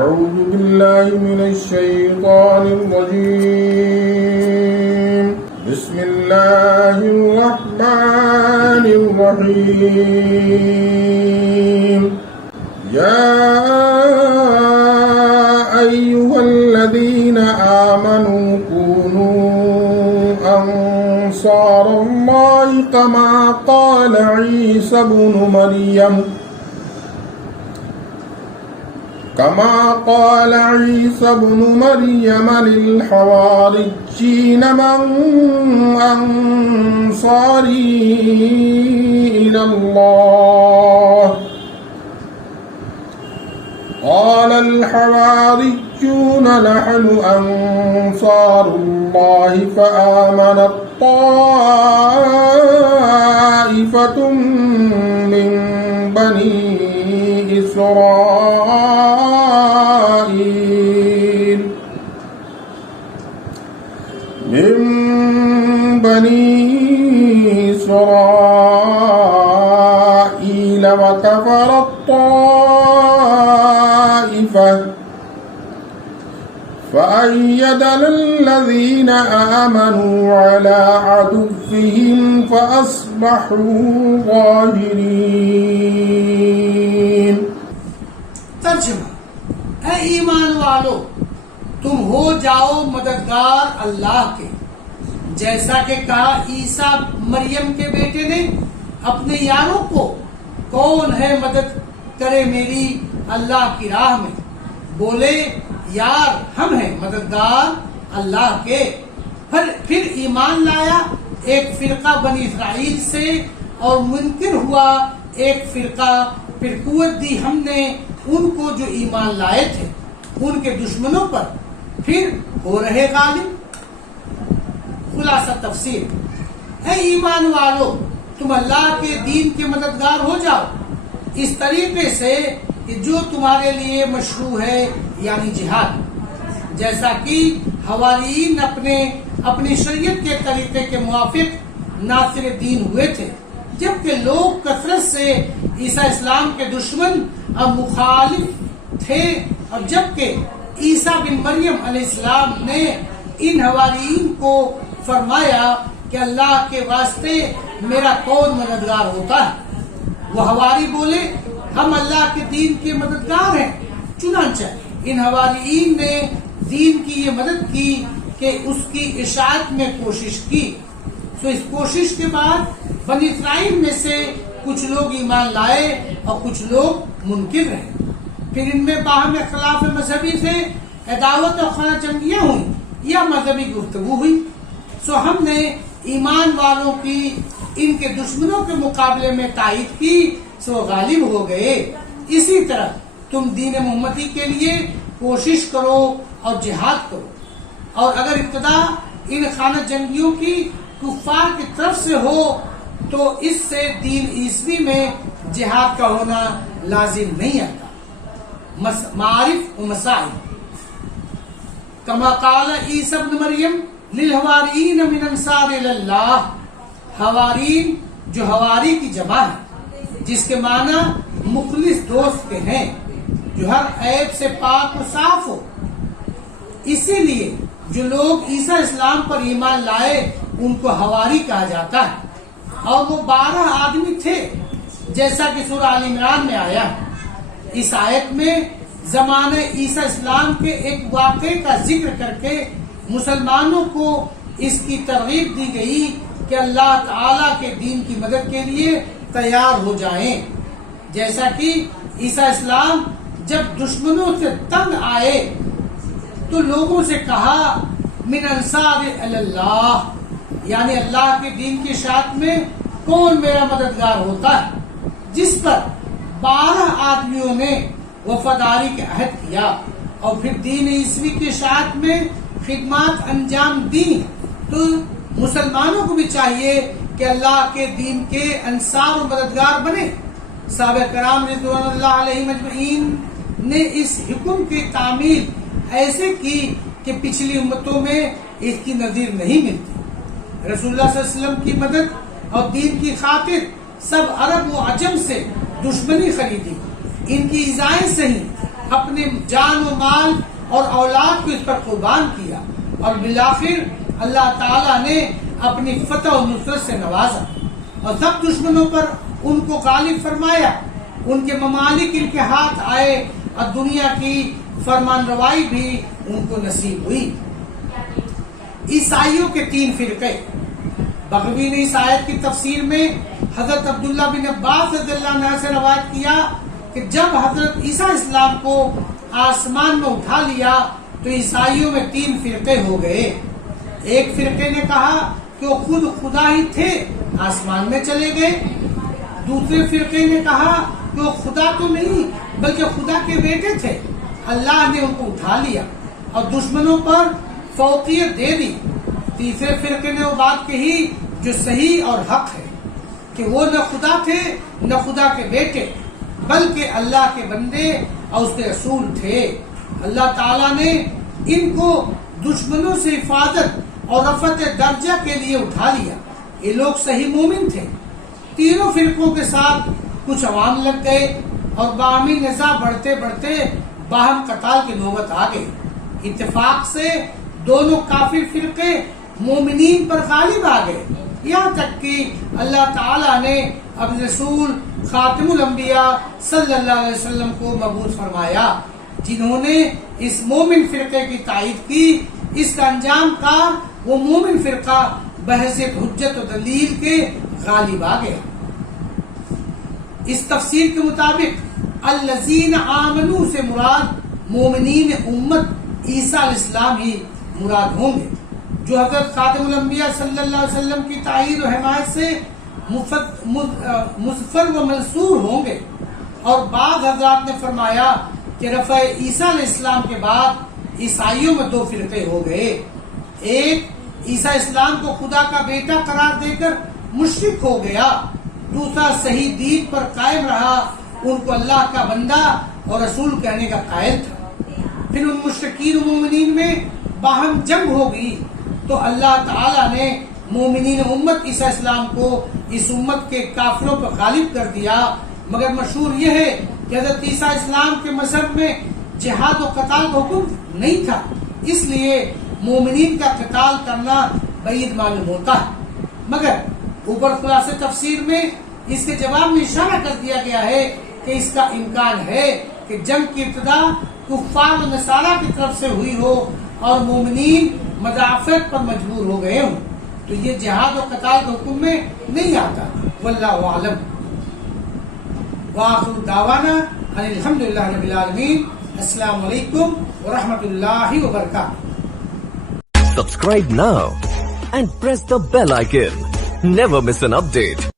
أعوذ بالله من الشيطان الرجيم. بسم الله الرحمن الرحيم. يا أيها الذين آمنوا كونوا أنصار الله كما قال عيسى ابن مريم للحواريين من أنصاري إلى الله قال الحواريون نحن أنصار الله فآمنت طائفة من بني إسرائيل وكفرت طائفة فأيدنا الذين آمنوا على عدوهم فأصبحوا ظاهرين. ترجمہ: اے ایمان والو، تم ہو جاؤ مددگار اللہ کے، جیسا کہ کہا عیسیٰ مریم کے بیٹے نے اپنے یاروں کو، کون ہے مدد کرے میری اللہ کی راہ میں؟ بولے یار ہم ہیں مددگار اللہ کے. پھر ایمان لایا ایک فرقہ بنی اسرائیل سے اور منکر ہوا ایک فرقہ. پھر قوت دی ہم نے ان کو جو ایمان لائے تھے ان کے دشمنوں پر، پھر ہو رہے غالب. خلاصہ تفسیر: اے ایمان والو، تم اللہ کے دین کے مددگار ہو جاؤ اس طریقے سے کہ جو تمہارے لیے مشروع ہے، یعنی جہاد. جیسا کہ حواریین اپنی شریعت کے طریقے کے موافق ناصر دین ہوئے تھے، جبکہ لوگ کثرت سے عیسیٰ اسلام کے دشمن اور مخالف تھے. اور جبکہ عیسیٰ بن مریم علیہ السلام نے ان حواریین کو فرمایا کہ اللہ کے واسطے میرا کون مددگار ہوتا ہے؟ وہ حواری بولے ہم اللہ کے دین کے مددگار ہیں. چنانچہ ان حواریین نے دین کی یہ مدد کی کہ اس کی اشاعت میں کوشش کی. سو اس کوشش کے بعد بنی اسرائیل میں سے کچھ لوگ ایمان لائے اور کچھ لوگ منکر رہے. پھر ان میں باہم اختلاف مذہبی سے عداوت اور خانہ جنگیاں ہوئی یا مذہبی گفتگو ہوئی. سو ہم نے ایمان والوں کی ان کے دشمنوں کے مقابلے میں تائید کی، سو غالب ہو گئے. اسی طرح تم دین محمدی کے لیے کوشش کرو اور جہاد کرو. اور اگر ابتدا ان خانہ جنگیوں کی کفار کی طرف سے ہو تو اس سے دین عیسوی میں جہاد کا ہونا لازم نہیں آتا. معارف و مسائل: کما قال عیسی ابن مریم للحواریین من انصار اللہ. حوارین جو حواری کی جمع ہے، جس کے معنی مخلص دوست کے ہیں، جو ہر عیب سے پاک و صاف ہو. اسی لیے جو لوگ عیسیٰ اسلام پر ایمان لائے ان کو حواری کہا جاتا ہے. اور وہ 12 آدمی تھے جیسا کہ سورہ آل عمران میں آیا. اس آیت میں زمانے عیسیٰ اسلام کے ایک واقعے کا ذکر کر کے مسلمانوں کو اس کی ترغیب دی گئی کہ اللہ تعالیٰ کے دین کی مدد کے لیے تیار ہو جائیں. جیسا کہ عیسیٰ اسلام جب دشمنوں سے تنگ آئے تو لوگوں سے کہا من انصار اللہ، یعنی اللہ کے دین کی اشاعت میں کون میرا مددگار ہوتا ہے؟ جس پر 12 آدمیوں نے وفاداری کے عہد کیا اور پھر دین عیسوی کی اشاعت میں خدمات انجام دی. تو مسلمانوں کو بھی چاہیے کہ اللہ کے دین کے انصار و مددگار بنے. صحابہ کرام رضوان اللہ علیہ مجمعین نے اس حکم کی تعمیل ایسے کی کہ پچھلی امتوں میں اس کی نظیر نہیں ملتی. رسول اللہ صلی اللہ علیہ وسلم کی مدد اور دین کی خاطر سب عرب و عجم سے دشمنی خریدی، ان کی ایذائیں سہی، اپنے جان و مال اور اولاد کو اس پر قربان کیا اور بالآخر اللہ تعالیٰ نے اپنی فتح و نصرت سے نوازا اور سب دشمنوں پر ان کو غالب فرمایا. ان کے ممالک ان کے ہاتھ آئے اور دنیا کی فرمان روائی بھی ان کو نصیب ہوئی. عیسائیوں کے 3 فرقے. بغوی نے اس آیت کی تفسیر میں حضرت عبداللہ بن عباس رضی اللہ عنہ سے روایت کیا کہ جب حضرت عیسیٰ اسلام کو آسمان میں اٹھا لیا تو عیسائیوں میں 3 فرقے ہو گئے. ایک فرقے نے کہا کہ وہ خود خدا ہی تھے، آسمان میں چلے گئے. دوسرے فرقے نے کہا کہ وہ خدا تو نہیں بلکہ خدا کے بیٹے تھے، اللہ نے ان کو اٹھا لیا اور دشمنوں پر فوقیت دے دی. تیسرے فرقے نے وہ بات کہی جو صحیح اور حق ہے کہ وہ نہ خدا تھے نہ خدا کے بیٹے بلکہ اللہ کے بندے اور اس کے رسول تھے. اللہ تعالیٰ نے ان کو دشمنوں سے حفاظت اور رفعت درجہ کے لیے اٹھا لیا. یہ لوگ صحیح مومن تھے. تینوں فرقوں کے ساتھ کچھ عوام لگ گئے اور باہمی نزاع بڑھتے بڑھتے باہم قتال کی نوبت آ گئی. اتفاق سے دونوں کافر فرقے مومنین پر غالب آ گئے، یہاں تک کہ اللہ تعالیٰ نے اپنے رسول خاتم الانبیاء صلی اللہ علیہ وسلم کو مبعوث فرمایا جنہوں نے اس مومن فرقے کی تائید کی. اس کا انجام کار وہ مومن فرقہ بحیثیت حجت و دلیل کے غالب آ گیا. اس تفسیر کے مطابق الذین آمنوا سے مراد مومنین امت عیسیٰ علیہ السلام ہی مراد ہوں گے جو حضرت خاتم الانبیاء صلی اللہ علیہ وسلم کی تائید و حمایت سے مظفر و منصور ہوں گے. اور بعض حضرات نے فرمایا کہ رفع عیسیٰ علیہ السلام کے بعد عیسائیوں میں 2 فرقے ہو گئے. ایک عیسیٰ اسلام کو خدا کا بیٹا قرار دے کر مشرک ہو گیا، دوسرا صحیح دین پر قائم رہا، ان کو اللہ کا بندہ اور رسول کہنے کا قائل تھا. پھر ان مشرکین و مومنین میں باہم جنگ ہو گئی تو اللہ تعالیٰ نے مومنین امت عیسیٰ اسلام کو اس امت کے کافروں پر غالب کر دیا. مگر مشہور یہ ہے کہ حضرت عیسیٰ اسلام کے مذہب میں جہاد و قتال کا حکم نہیں تھا، اس لیے مومنین کا قتال کرنا بعید معلوم ہوتا ہے. مگر اوپر خلاصے تفسیر میں اس کے جواب میں اشارہ کر دیا گیا ہے کہ اس کا امکان ہے کہ جنگ کی ابتدا کفار و نصارہ کی طرف سے ہوئی ہو اور مومنین مدافعت پر مجبور ہو گئے ہوں، تو یہ جہاد و قتال کے حکم میں نہیں آتا. واللہ اعلم. وآخر دعوانا ان الحمدللہ رب العالمین. السلام علیکم ورحمۃ اللہ وبرکاتہ. Subscribe now and press the bell icon. Never miss an update.